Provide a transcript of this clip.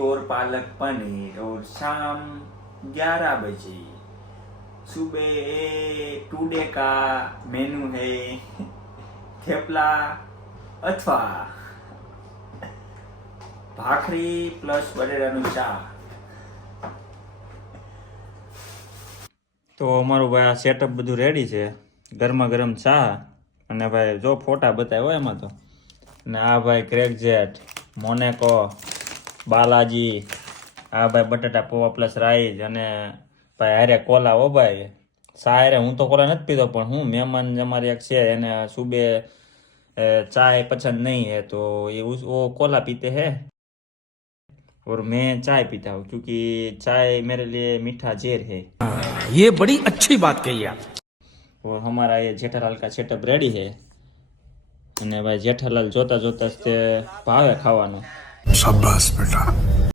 और पालक पनीर और शाम 11 बजे। सुबह टुडे का मेनू है थेपला अथवा भाखरी प्लस बटेटाનું શાક। તો અમારું ભાઈ આ સેટઅપ બધું રેડી છે, ગરમા ગરમ ચા અને ભાઈ જો ફોટા બતાવ્યો એમાં તો, અને આ ભાઈ ક્રેક જેટ, મોનેકો, બાલાજી, આ ભાઈ બટાટા પૌવા પ્લસ રાઈસ, અને ભાઈ હારે કોલા। હો ભાઈ ચા હારે હું તો કોલા નથી પીતો, પણ હું મહેમાન અમારે એક છે એને સુબે चाय पसंद नहीं है तो ये वो कोला पीते हैं और मैं चाय पीता हूँ, क्योंकि चाय मेरे लिए मीठा जहर है। ये बड़ी अच्छी बात कही आप। और हमारा ये जेठालाल का सेटअप रेडी है, અને ભાઈ જેઠાલાલ જોતા જોતા જ તે ભાવે ખાવાનું। शाबाश बेटा।